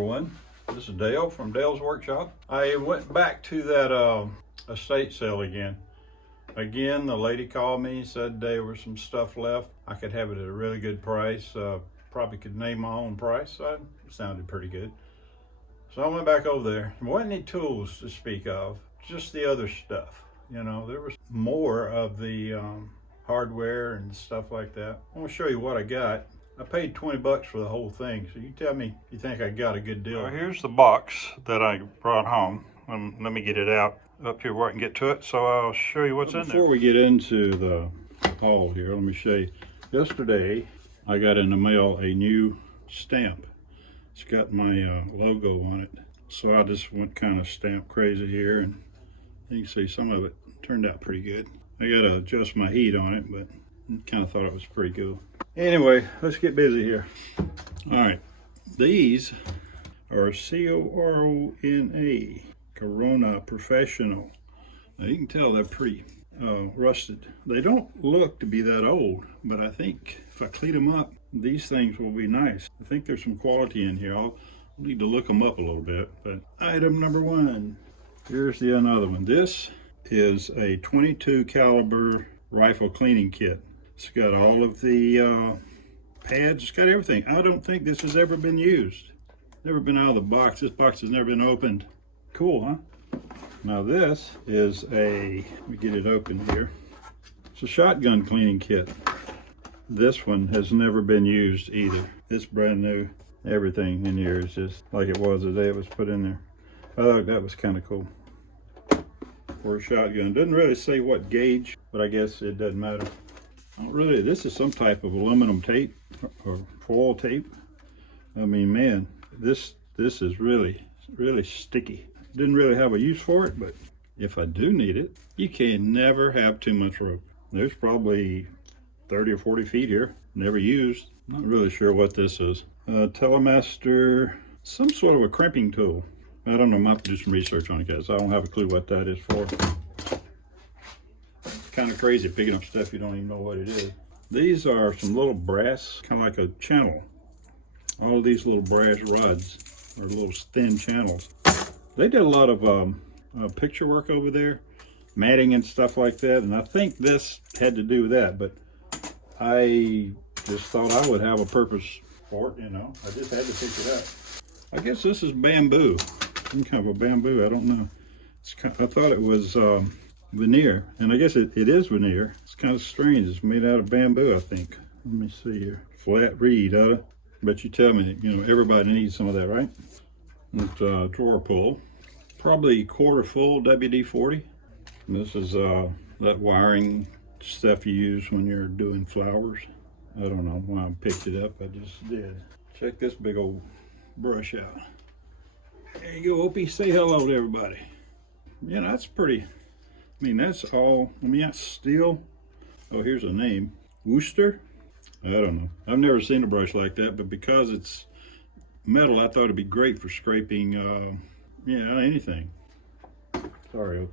everyone. This is Dale from Dale's Workshop. I went back to that estate sale again. Again, the lady called me, said there was some stuff left. I could have it at a really good price. Probably could name my own price. So it sounded pretty good. So I went back over there. There wasn't any tools to speak of, just the other stuff. You know, there was more of the hardware and stuff like that. I'm gonna show you what I got. I paid 20 bucks for the whole thing, so you tell me if you think I got a good deal. Well, here's the box that I brought home. Let me get it out up here where I can get to it, so I'll show you what's in there. Before we get into the haul here, let me show you. Yesterday, I got in the mail a new stamp. It's got my logo on it, so I just went kind of stamp crazy here, and you can see some of it turned out pretty good. I got to adjust my heat on it, but I kind of thought it was pretty cool. Anyway, let's get busy here. All right, these are Corona, Corona Professional. Now you can tell they're pretty rusted. They don't look to be that old, but I think if I clean them up, these things will be nice. I think there's some quality in here. I'll need to look them up a little bit. But item number one, here's the another one. This is a 22 caliber rifle cleaning kit. It's got all of the pads, it's got everything. I don't think this has ever been used. Never been out of the box. This box has never been opened. Cool, huh? Now this is let me get it open here. It's a shotgun cleaning kit. This one has never been used either. It's brand new. Everything in here is just like it was the day it was put in there. I thought that was kind of cool for a shotgun. Doesn't really say what gauge, but I guess it doesn't matter. Really, this is some type of aluminum tape or foil tape. I mean, man, this is really sticky. Didn't really have a use for it, but if I do need it, you can never have too much rope. There's probably 30 or 40 feet here, never used. Not really sure what this is. Telemaster, some sort of a crimping tool. I don't know, I might have to do some research on it, guys. I don't have a clue what that is for. Kind of crazy picking up stuff you don't even know what it is. These are some little brass, kind of like a channel. All of these little brass rods are little thin channels. They did a lot of picture work over there, matting and stuff like that, and I think this had to do with that, but I just thought I would have a purpose for it, you know. I just had to pick it up. I guess this is bamboo, some kind of a bamboo, I don't know. I thought it was veneer, and I guess it is veneer. It's kind of strange. It's made out of bamboo, I think. Let me see here. Flat reed, but you tell me, you know, everybody needs some of that, right? It's a drawer pull. Probably quarter full WD-40. This is that wiring stuff you use when you're doing flowers. I don't know why I picked it up. I just did. Check this big old brush out. There you go, Opie. Say hello to everybody. Yeah, that's pretty. I mean, that's all. I mean, that's steel. Oh, here's a name. Worcester? I don't know. I've never seen a brush like that, but because it's metal, I thought it'd be great for scraping, yeah, anything. Sorry.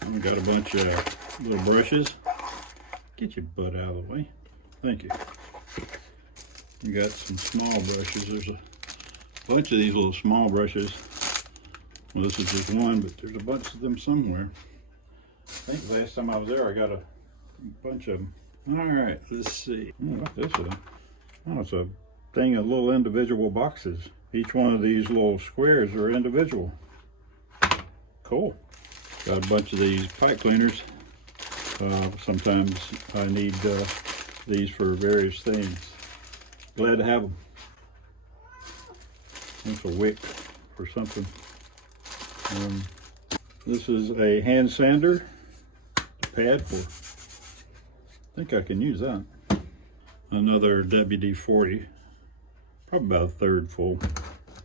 I've got a bunch of little brushes. Get your butt out of the way. Thank you. You got some small brushes. There's a bunch of these little small brushes. Well, this is just one, but there's a bunch of them somewhere. I think the last time I was there, I got a bunch of them. All right, let's see. Oh, this is it's a thing of little individual boxes. Each one of these little squares are individual. Cool. Got a bunch of these pipe cleaners. Sometimes I need these for various things. Glad to have them. That's a wick for something. This is a hand sander, pad for, I think I can use that. Another WD-40, probably about a third full.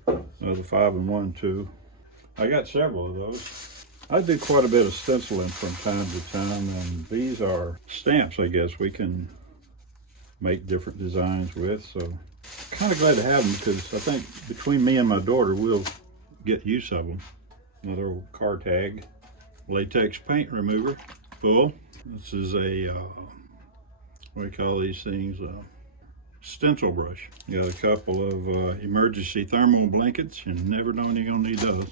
The 5-in-1 too. I got several of those. I do quite a bit of stenciling from time to time, and these are stamps, I guess, we can make different designs with, so kind of glad to have them because I think between me and my daughter we'll get use of them. Another old car tag, latex paint remover, full. This is a, what do you call these things? stencil brush. Got a couple of emergency thermal blankets. You never know when you're gonna need those.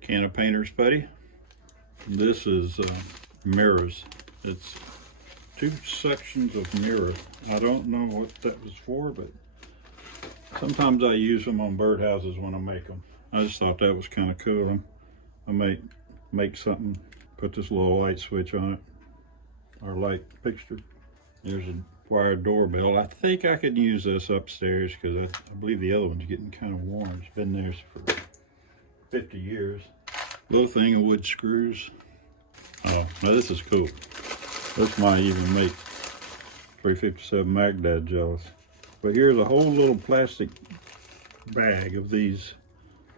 Can of painter's putty. This is mirrors. It's 2 sections of mirror. I don't know what that was for, but sometimes I use them on birdhouses when I make them. I just thought that was kind of cool. I might make something, put this little light switch on it, or light fixture. There's a wired doorbell. I think I could use this upstairs because I believe the other one's getting kind of worn. It's been there for 50 years. Little thing of wood screws. Oh, now this is cool. This might even make 357 Magdad jealous. But here's a whole little plastic bag of these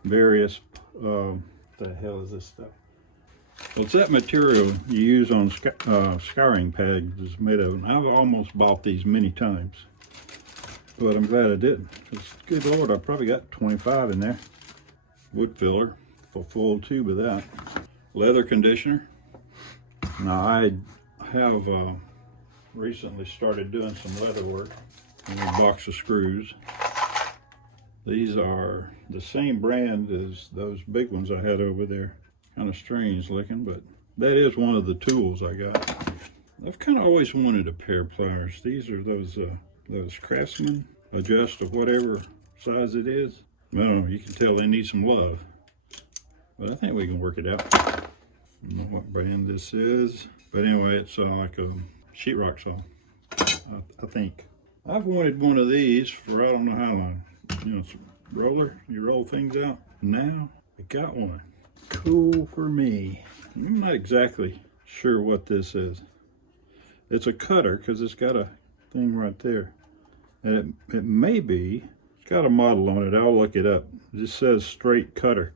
various, what the hell is this stuff? Well, it's that material you use on scouring pads is made of. And I've almost bought these many times, but I'm glad I didn't. Good Lord, I probably got 25 in there. Wood filler, a full tube of that. Leather conditioner. Now I have recently started doing some leather work. And a box of screws. These are the same brand as those big ones I had over there. Kind of strange looking, but that is one of the tools I got. I've kind of always wanted a pair of pliers. These are those Craftsman adjust to whatever size it is. I don't know, you can tell they need some love, but I think we can work it out. I don't know what brand this is, but anyway, it's like a sheetrock saw, I think. I've wanted one of these for I don't know how long. You know, it's a roller, you roll things out. Now I got one. Cool for me. I'm not exactly sure what this is. It's a cutter because it's got a thing right there. And it may be, it's got a model on it. I'll look it up. It just says straight cutter.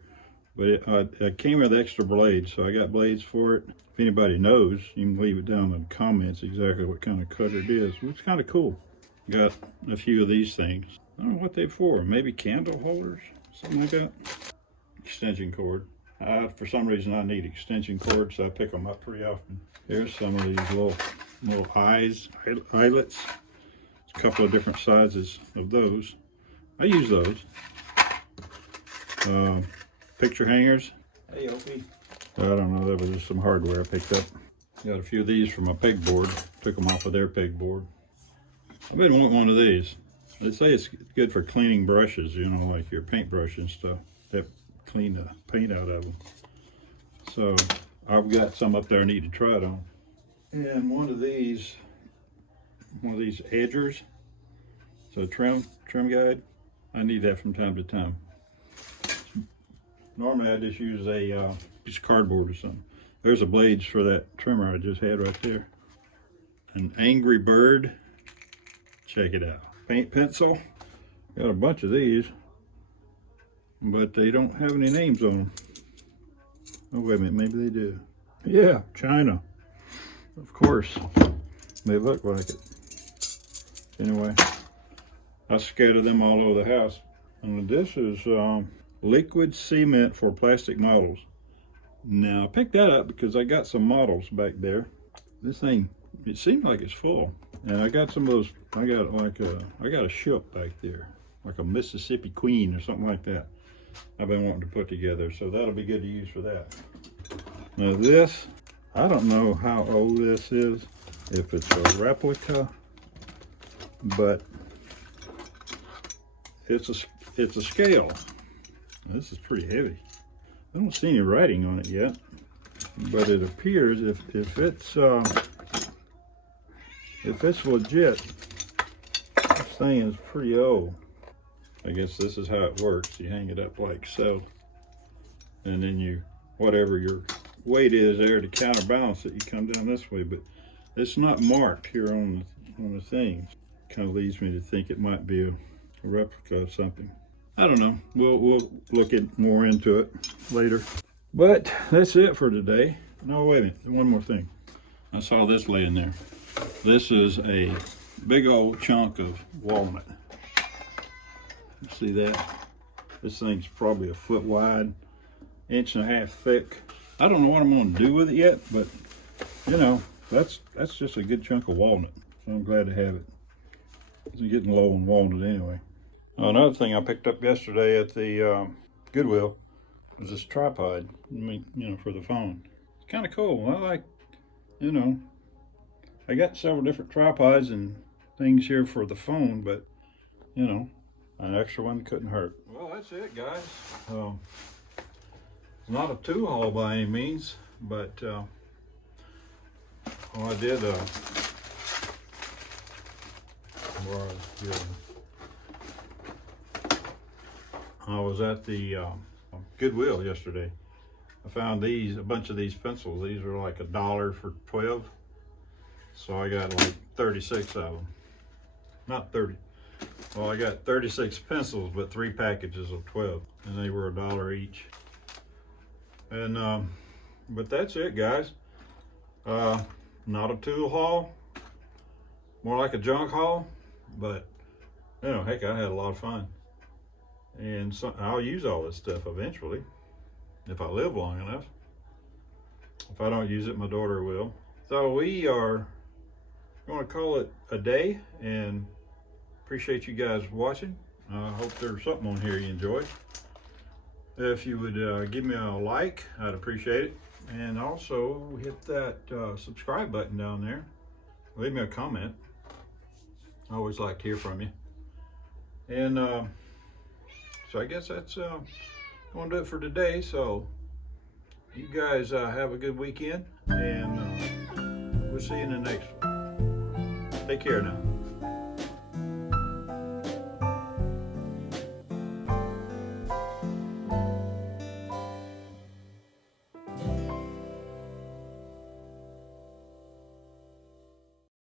But it came with extra blades, so I got blades for it. If anybody knows, you can leave it down in the comments exactly what kind of cutter it is. It's kind of cool. Got a few of these things. I don't know what they're for. Maybe candle holders, something like that. Extension cord. For some reason I need extension cords, so I pick them up pretty often. Here's some of these little eyelets. There's a couple of different sizes of those. I use those. Picture hangers. Hey, Opie. I don't know, that was just some hardware I picked up. Got a few of these from my pegboard. Took them off of their pegboard. I've been wanting one of these. They say it's good for cleaning brushes, you know, like your paintbrush and stuff. That clean the paint out of them. So I've got some up there I need to try it on. And one of these edgers. So trim guide. I need that from time to time. Normally I just use a piece of cardboard or something. There's the blades for that trimmer I just had right there. An Angry Bird. Check it out. Paint pencil. Got a bunch of these, but they don't have any names on them. Oh, wait a minute, maybe they do. Yeah, China. Of course, they look like it. Anyway, I scattered them all over the house. And this is liquid cement for plastic models. Now, I picked that up because I got some models back there. This thing, it seems like it's full. And I got some of those, I got a ship back there, like a Mississippi Queen or something like that. I've been wanting to put together, so that'll be good to use for that. Now this, I don't know how old this is, if it's a replica, but it's a scale. This is pretty heavy. I don't see any writing on it yet, but it appears if it's legit, this thing is pretty old. I guess this is how it works. You hang it up like so, and then whatever your weight is there to counterbalance it, you come down this way. But it's not marked here on the thing. Kind of leads me to think it might be a replica of something. I don't know. We'll look more into it later. But that's it for today. No, wait a minute. One more thing. I saw this laying there. This is a big old chunk of walnut. See that? This thing's probably a foot wide, 1.5 inches thick. I don't know what I'm going to do with it yet, but you know, that's just a good chunk of walnut. So I'm glad to have it. It's getting low and wanted anyway. Another thing I picked up yesterday at the Goodwill was this tripod. I mean, for the phone. It's kind of cool. I like, I got several different tripods and things here for the phone, but an extra one couldn't hurt. Well, that's it, guys. It's not a tool haul by any means, but I did. I was at the Goodwill yesterday. I found a bunch of these pencils. These are like $1 for 12. So I got like 36 of them. Not 30. Well, I got 36 pencils, but 3 packages of 12, and they were $1 each. And but that's it, guys. Not a tool haul, more like a junk haul, but heck, I had a lot of fun. And so I'll use all this stuff eventually, if I live long enough. If I don't use it, my daughter will. So we are going to call it a day, and appreciate you guys watching. I hope there's something on here you enjoyed. If you would give me a like, I'd appreciate it. And also hit that subscribe button down there. Leave me a comment. I always like to hear from you. And so I guess that's going to do it for today. So you guys have a good weekend, and we'll see you in the next one. Take care now.